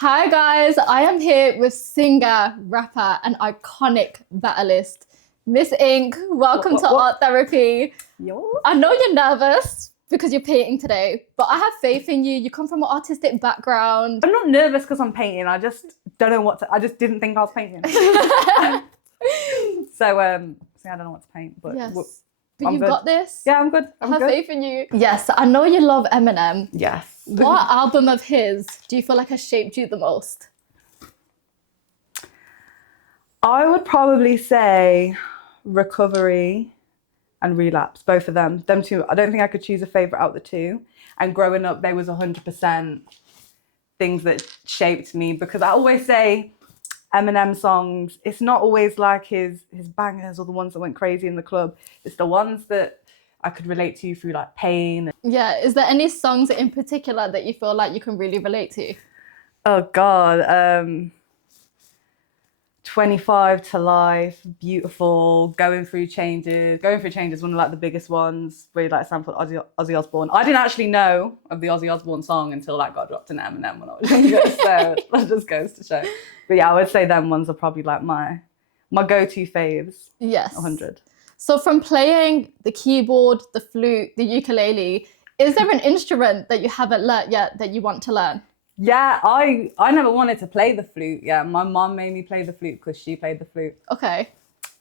Hi guys, I am here with singer, rapper, and iconic battlist, Miss Ink. Welcome to Art Therapy. Yo. I know you're nervous because you're painting today, but I have faith in you. You come from an artistic background. I'm not nervous because I'm painting. I just don't know I just didn't think I was painting. So I don't know what to paint, but yes. But I'm you've good. got this. Yeah, I'm good. I have faith in you. Yes, I know you love Eminem. Yes. What album of his do you feel like has shaped you the most? I would probably say Recovery and Relapse, both of them. Them two, I don't think I could choose a favourite out of the two. And growing up, they was 100% things that shaped me, because I always say Eminem songs, it's not always like his bangers or the ones that went crazy in the club. It's the ones that I could relate to through like pain. Yeah, is there any songs in particular that you feel like you can really relate to? Oh God, 25 to Life, Beautiful, Going Through Changes. Going Through Changes, one of like the biggest ones, really like sampled Ozzy Osbourne. I didn't actually know of the Ozzy Osbourne song until that got dropped in Eminem when I was younger, so that just goes to show. But yeah, I would say them ones are probably like my go-to faves. Yes. 100. So from playing the keyboard, the flute, the ukulele, is there an instrument that you haven't learnt yet that you want to learn? Yeah, I never wanted to play the flute. Yeah, my mum made me play the flute because she played the flute. Okay.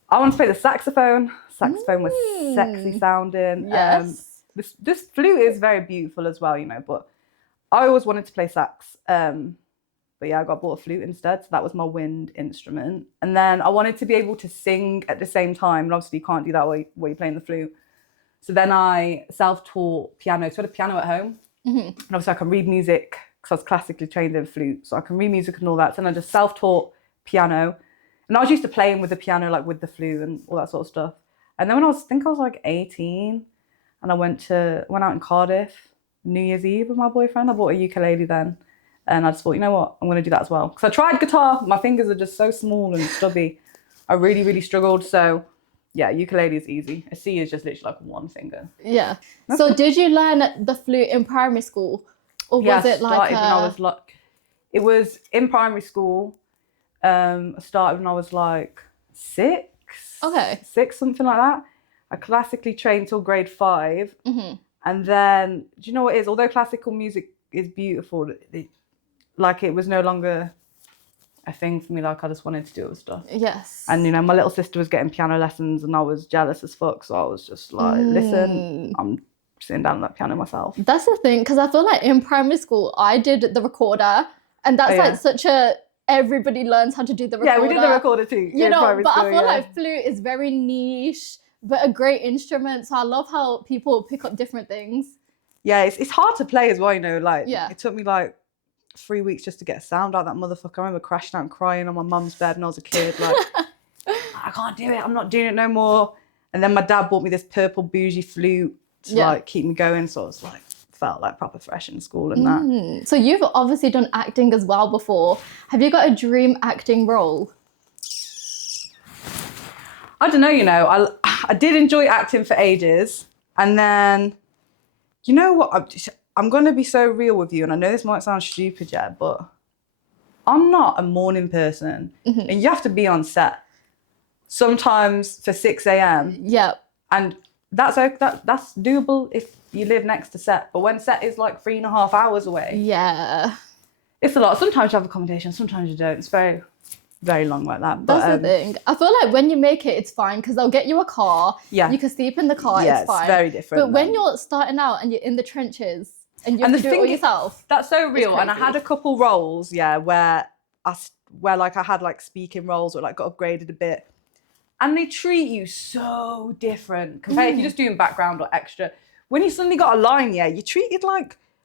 I wanted to play the saxophone. Saxophone was sexy sounding. Yes. This flute is very beautiful as well, you know, but I always wanted to play sax. But yeah, I got bought a flute instead. So that was my wind instrument. And then I wanted to be able to sing at the same time. And obviously you can't do that while you're playing the flute. So then I self-taught piano. So I had a piano at home. Mm-hmm. And obviously I can read music because I was classically trained in flute. So I can read music and all that. So then I just self-taught piano. And I was used to playing with the piano, like with the flute and all that sort of stuff. And then when I was like 18, and I went out in Cardiff, New Year's Eve with my boyfriend. I bought a ukulele then. And I just thought, you know what, I'm going to do that as well. Because I tried guitar, my fingers are just so small and stubby. I really, really struggled. So yeah, ukulele is easy. A C is just literally like one finger. Yeah. So did you learn the flute in primary school? Or was it like it was in primary school. I started when I was like 6. Okay. 6, something like that. I classically trained till grade 5. Mm-hmm. And then, do you know what it is? Although classical music is beautiful, it was no longer a thing for me. Like I just wanted to do other stuff. Yes. And you know, my little sister was getting piano lessons and I was jealous as fuck. So I was just like, listen, I'm sitting down at that piano myself. That's the thing, because I feel like in primary school, I did the recorder. And that's like such a, everybody learns how to do the recorder. Yeah, we did the recorder too. You know, but I feel like flute is very niche, but a great instrument. So I love how people pick up different things. Yeah, it's hard to play as well, you know, like it took me like 3 weeks just to get a sound out of that motherfucker. I remember crashing out and crying on my mum's bed when I was a kid, like, I can't do it, I'm not doing it no more. And then my dad bought me this purple bougie flute to like keep me going, so I was like, felt like proper fresh in school and that. So you've obviously done acting as well before. Have you got a dream acting role? I don't know, you know, I did enjoy acting for ages, and then, you know what, I'm going to be so real with you, and I know this might sound stupid, yeah, but I'm not a morning person, and you have to be on set sometimes for 6 a.m. Yep. And that's doable if you live next to set, but when set is like 3.5 hours away, it's a lot. Sometimes you have accommodation, sometimes you don't. It's very, very long like that. But that's the thing. I feel like when you make it, it's fine because they'll get you a car. Yeah. You can sleep in the car. Yeah, it's fine. It's very different. But when you're starting out and you're in the trenches and you have to do it all yourself, that's so real. And I had a couple roles, where I had like speaking roles or like got upgraded a bit, and they treat you so different compared if you're just doing background or extra. When you suddenly got a line, you're treated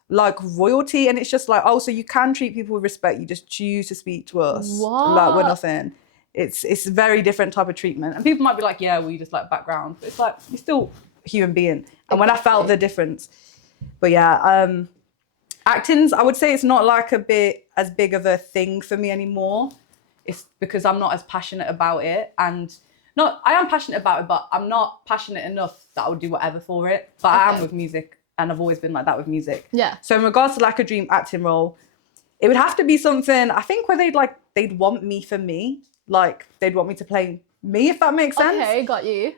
like royalty, and it's just like, oh, so you can treat people with respect. You just choose to speak to us like we're nothing. It's a very different type of treatment, and people might be like, yeah, well, you just like background, but it's like you're still a human being. And when I felt the difference, but yeah, acting's, I would say it's not like as big of a thing for me anymore. It's because I'm not as passionate about it, and I am passionate about it, but I'm not passionate enough that I would do whatever for it. But I am with music, and I've always been like that with music. Yeah. So in regards to like a dream acting role, It would have to be something, I think, where they'd want me for me. Like, they'd want me to play me, if that makes sense. Okay, got you.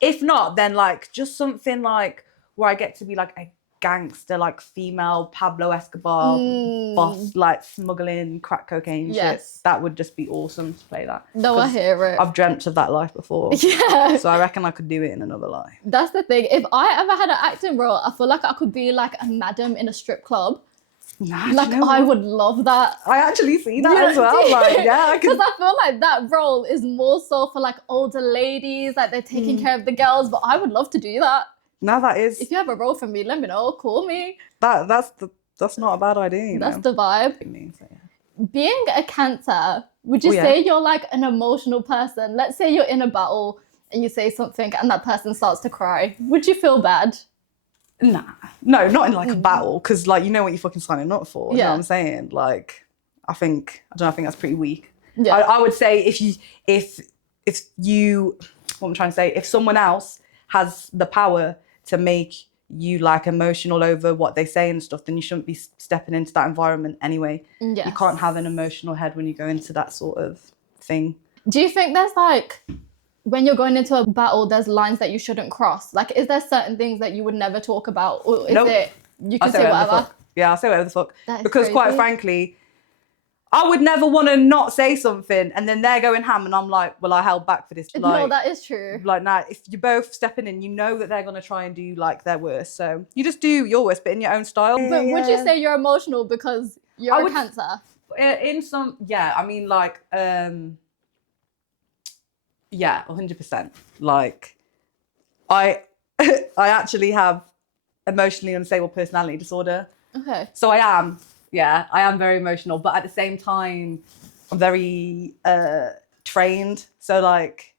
If not, then like just something like where I get to be like a gangster, like female Pablo Escobar boss, like smuggling crack cocaine shit. That would just be awesome to play that. No, I hear it. I've dreamt of that life before. Yeah. So I reckon I could do it in another life. That's the thing. If I ever had an acting role, I feel like I could be like a madam in a strip club. Nah, like, I would love that. I actually see that as well. Like, yeah, because I feel like that role is more so for like older ladies, like they're taking care of the girls. But I would love to do that. No, that is. If you have a role for me, let me know. Call me. That's not a bad idea. That's the vibe. Being a Cancer, would you say you're like an emotional person? Let's say you're in a battle and you say something and that person starts to cry. Would you feel bad? Nah, no, not in like a battle, because like you know what you're fucking signing up for. You know what I'm saying? Like, I think that's pretty weak. Yeah. I would say if you, what I'm trying to say, if someone else has the power to make you like emotional over what they say and stuff, then you shouldn't be stepping into that environment anyway. Yes. You can't have an emotional head when you go into that sort of thing. Do you think there's like, when you're going into a battle, there's lines that you shouldn't cross? Like, is there certain things that you would never talk about? Or is it, you can say whatever? Yeah, I'll say whatever the fuck. Because crazy. Quite frankly, I would never want to not say something and then they're going ham and I'm like, well, I held back for this. Like, no, that is true. Like, nah, if you're both stepping in, you know that they're going to try and do like their worst. So you just do your worst, but in your own style. But would you say you're emotional because you're a Cancer? In some, yeah, I mean like, yeah, 100%. Like, I actually have emotionally unstable personality disorder. Okay. So I am very emotional, but at the same time, I'm very trained. So like,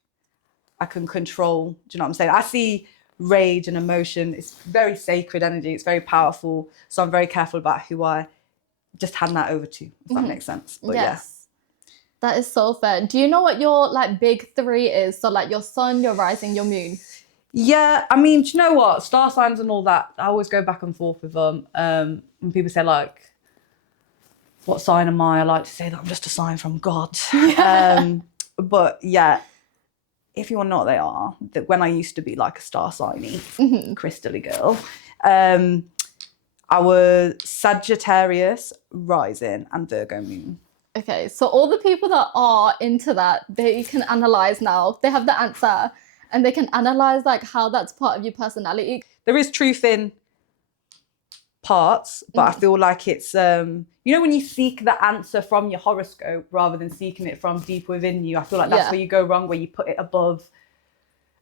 I can control. Do you know what I'm saying? I see rage and emotion. It's very sacred energy. It's very powerful. So I'm very careful about who I just hand that over to. If that makes sense. But yes. That is so fair. Do you know what your like big three is? So like your sun, your rising, your moon. Yeah, I mean, do you know what? Star signs and all that, I always go back and forth with them. When people say like, what sign am I? I like to say that I'm just a sign from God. But yeah, if you want to know what they are, that when I used to be like a star signy, crystally girl, I was Sagittarius rising and Virgo moon. Okay, so all the people that are into that, they can analyze now. They have the answer and they can analyze like how that's part of your personality. There is truth in parts, but I feel like it's, you know, when you seek the answer from your horoscope rather than seeking it from deep within you, I feel like that's where you go wrong, where you put it above,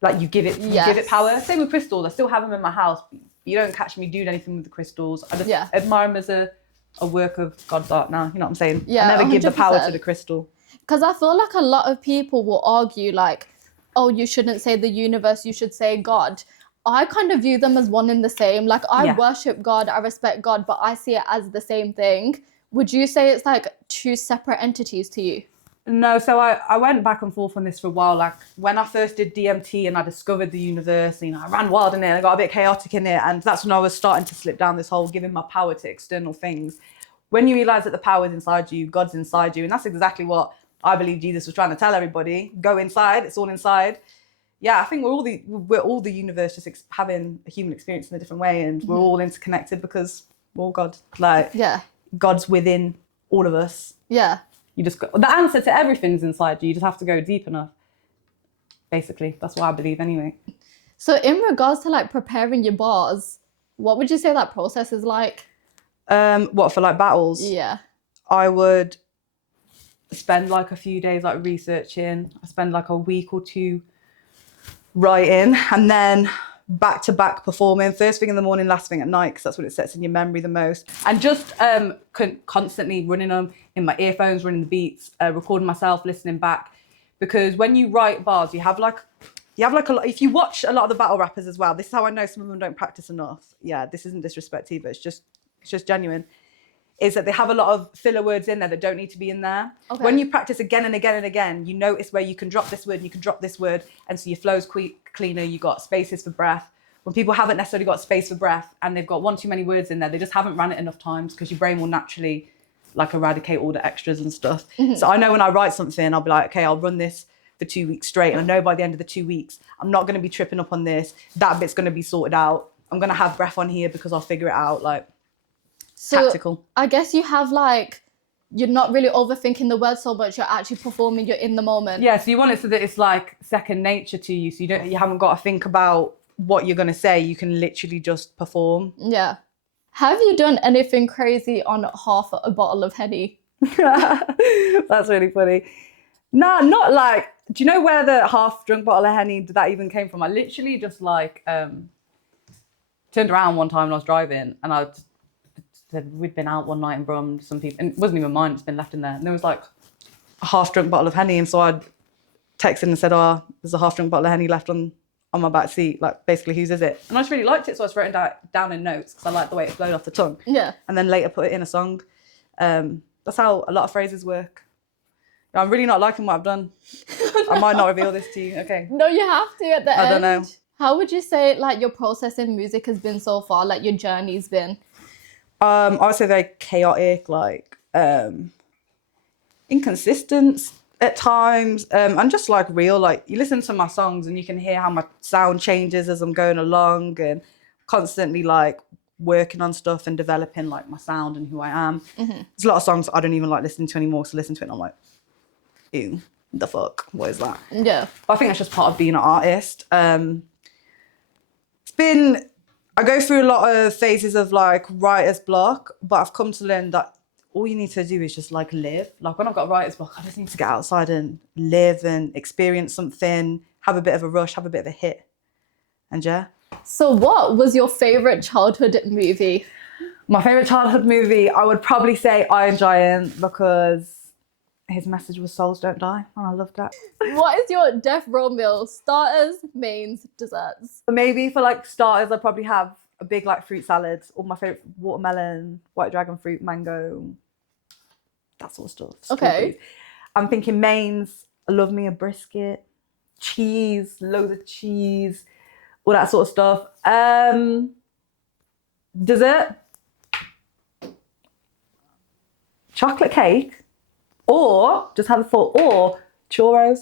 like you give it power. Same with crystals. I still have them in my house. But you don't catch me doing anything with the crystals. I just admire them as a work of God's art now, you know what I'm saying? Yeah, I never 100%. give the power to the crystal. Because I feel like a lot of people will argue like, oh, you shouldn't say the universe, you should say God. I kind of view them as one and the same. Like, I worship God, I respect God, but I see it as the same thing. Would you say it's like two separate entities to you? No, so I went back and forth on this for a while. Like, when I first did DMT and I discovered the universe, you know, I ran wild in it and I got a bit chaotic in it. And that's when I was starting to slip down this whole giving my power to external things. When you realise that the power is inside you, God's inside you, and that's exactly what I believe Jesus was trying to tell everybody. Go inside, it's all inside. Yeah, I think we're all the universe just having a human experience in a different way, and we're all interconnected because we're all God. Like, God's within all of us. Yeah. You just got, the answer to everything's inside you. You just have to go deep enough. Basically, that's what I believe anyway. So in regards to like preparing your bars, what would you say that process is like? What, for like battles? Yeah. I would spend like a few days like researching. I spend like a week or two writing, and then back to back performing, first thing in the morning, last thing at night, because that's what it sets in your memory the most. And just constantly running them in my earphones, running the beats, recording myself, listening back. Because when you write bars, you have like a lot, if you watch a lot of the battle rappers as well, this is how I know some of them don't practice enough. Yeah, this isn't disrespect either, it's just genuine. Is that they have a lot of filler words in there that don't need to be in there. Okay. When you practice again and again and again, you notice where you can drop this word and you can drop this word, and so your flow's cleaner, you got spaces for breath. When people haven't necessarily got space for breath and they've got one too many words in there, they just haven't ran it enough times, because your brain will naturally like eradicate all the extras and stuff. So I know when I write something, I'll be like, okay, I'll run this for 2 weeks straight. And I know by the end of the 2 weeks, I'm not going to be tripping up on this. That bit's going to be sorted out. I'm going to have breath on here because I'll figure it out. Like, so tactical. I guess you have like, you're not really overthinking the words so much. You're actually performing. You're in the moment. Yeah. So you want it so that it's like second nature to you. So you haven't got to think about what you're going to say. You can literally just perform. Yeah. Have you done anything crazy on half a bottle of Henny? That's really funny. Nah, not like, do you know where the half drunk bottle of Henny, that even came from? I literally just like turned around one time when I was driving and I said we'd been out one night in Brum, some people, and it wasn't even mine, it's been left in there. And there was like a half drunk bottle of Henny. And so I texted and said, oh, there's a half drunk bottle of Henny left on my back seat, like basically whose is it? And I just really liked it, so I just wrote it down in notes because I liked the way it flowed off the tongue. Yeah. And then later put it in a song. That's how a lot of phrases work. I'm really not liking what I've done. I might not reveal this to you. Okay. No, you have to at the end. I don't know. How would you say like your process in music has been so far? Like your journey's been? I would say very chaotic, like inconsistent at times, and just like real, like you listen to my songs and you can hear how my sound changes as I'm going along and constantly like working on stuff and developing like my sound and who I am. There's a lot of songs I don't even like listening to anymore, so listen to it and I'm like, ew, the fuck, what is that? Yeah. But I think that's just part of being an artist. I go through a lot of phases of like writer's block, but I've come to learn that all you need to do is just like live. Like when I've got a writer's block, I just need to get outside and live and experience something, have a bit of a rush, have a bit of a hit. And yeah. So what was your favourite childhood movie? My favourite childhood movie, I would probably say Iron Giant because his message was souls don't die and I loved that. What is your death row meal? Starters, mains, desserts? Maybe for like starters, I'd probably have a big like fruit salad, all my favourite watermelon, white dragon fruit, mango, that sort of stuff. Okay. I'm thinking mains, I love me a brisket, cheese, loads of cheese, all that sort of stuff. Dessert, chocolate cake, or just have a thought, or churros.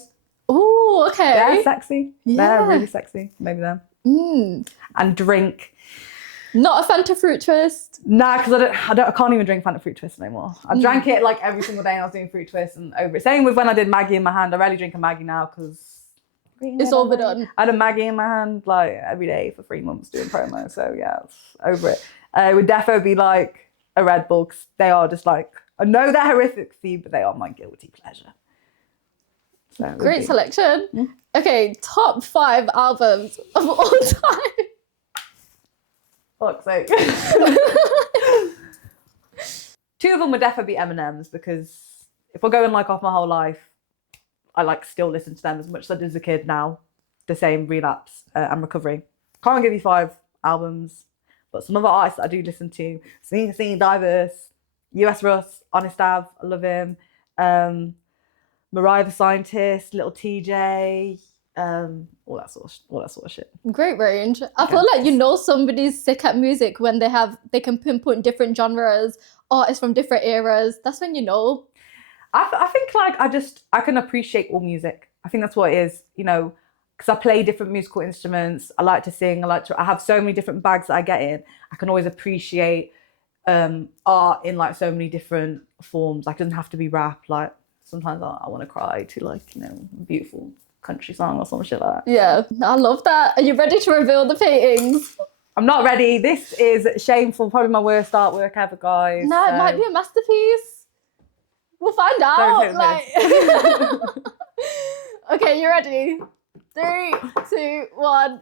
Oh, okay. They're sexy. Yeah. They're really sexy. Maybe them. And drink. Not a Fanta fruit twist. Nah, because I can't even drink Fanta fruit twist anymore. I drank it like every single day and I was doing fruit twist and over it. Same with when I did Maggie in my hand. I rarely drink a Maggie now because it's overdone. I had a Maggie in my hand like every day for 3 months doing promo. So yeah, it's over it. It would definitely be like a Red Bull because they are just like, I know they're horrific for you, but they are my guilty pleasure. So great selection. Yeah. Okay, top 5 albums of all time. Fuck's sake. 2 of them would definitely be Eminem's because if we're going like off my whole life, I like still listen to them as much as I did as a kid now. The same Relapse and Recovery. Can't give you 5 albums, but some other artists that I do listen to, Singing Diverse, US Russ, Honest Av, I love him. Mariah the Scientist, Little TJ, all that sort of shit. Great range. I feel like you know somebody's sick at music when they can pinpoint different genres, artists from different eras. That's when you know. I think like I can appreciate all music. I think that's what it is, you know, because I play different musical instruments. I like to sing. I have so many different bags that I get in. I can always appreciate art in like so many different forms. Like it doesn't have to be rap. Like sometimes I want to cry to like, you know, a beautiful country song or some shit like that. Yeah, I love that. Are you ready to reveal the paintings? I'm not ready. This is shameful. Probably my worst artwork ever, guys. No, it might be a masterpiece. We'll find out. Okay, you ready? 3, 2, 1.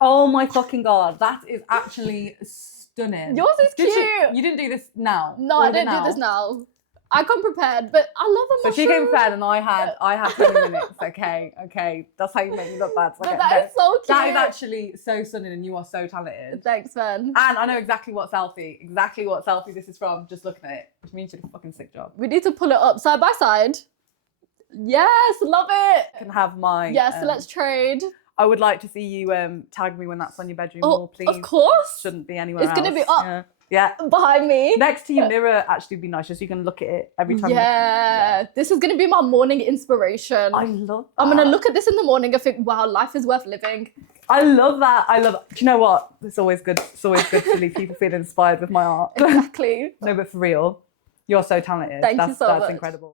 Oh my fucking God. That is actually stunning. Yours is cute. You didn't do this now? No, I didn't do this now. I come prepared, but I love them. So she came prepared and I had 20 minutes. Okay. That's how you make me look bad. So but that is so cute. That is actually so stunning and you are so talented. Thanks, man. And I know exactly what selfie this is from, just looking at it. Which means you did a fucking sick job. We need to pull it up side by side. Yes, love it. I can have my... Yes, let's trade. I would like to see you tag me when that's on your bedroom wall, please. Of course. Shouldn't be anywhere else. It's going to be up. Yeah. Yeah. behind me. Next to your mirror actually would be nice, just so you can look at it every time. Yeah. This is going to be my morning inspiration. I love that. I'm going to look at this in the morning and think, wow, life is worth living. I love that. Do you know what? It's always good. It's always good to leave people feel inspired with my art. Exactly. No, but for real, you're so talented. Thank you so much. That's incredible.